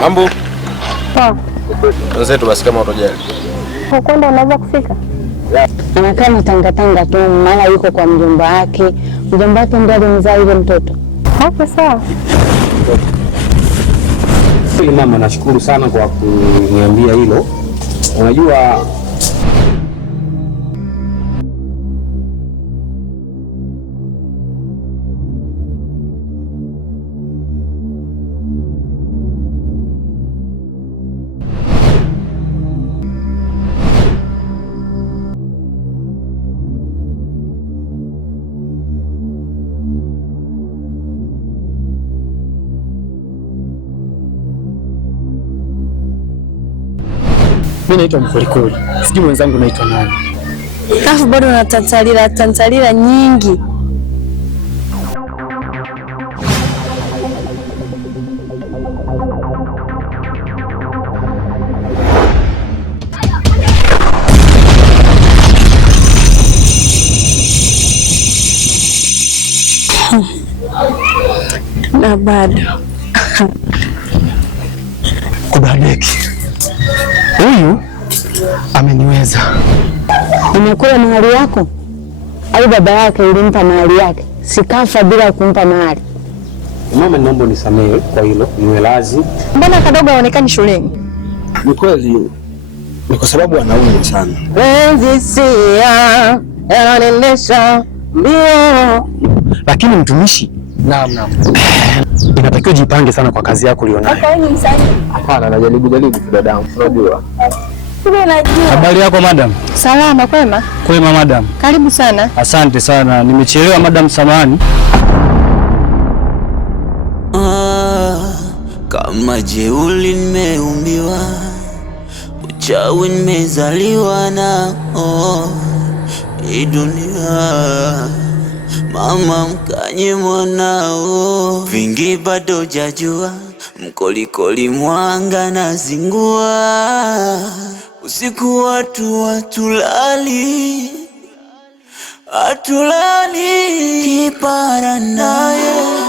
Mambo? Poa. Wenzetu basi kama utojali. Ukwenda unaweza kufika? Anakaa tanga tu, mara yuko kwa mjomba wake. Mjomba wake ndiye alimzaa yule mtoto. Okay, sawa. Mama, nashukuru sana kwa kuniambia hilo. Unajua mimi naitwa Mkolikoli. Sijui mwenzangu naitwa nani. Alafu bado na tantalila nyingi. Na bado Kubadeki. Huyu ameniweza. Umekula mahali yako au baba yake ulimpa mahali yake? Sikafa bila kumpa mahali. mama, naomba nisamehe kwa hilo, niwe lazi. mbona kadogo haonekani shuleni? Ni kweli. Ni kwa sababu anaumwa sana. Wenzi sia yanaendesha mbio. Lakini mtumishi, naam. Inatakiwa jipange sana kwa kazi yako ulionayo. Kaka wewe ni msanii? Hapana, najaribu tu dadangu. Unajua. Sio najua. Habari yako madam? Salama, kwema? Kwema madam. Karibu sana. Asante sana. Nimechelewa madam, samahani. Kama jeuli nimeumbiwa, uchawi nimezaliwa na hii dunia. Mama mkanye mwanao, vingi bado jajua, mkolikoli mwanga na zingua. Usiku watu atulali kipara naye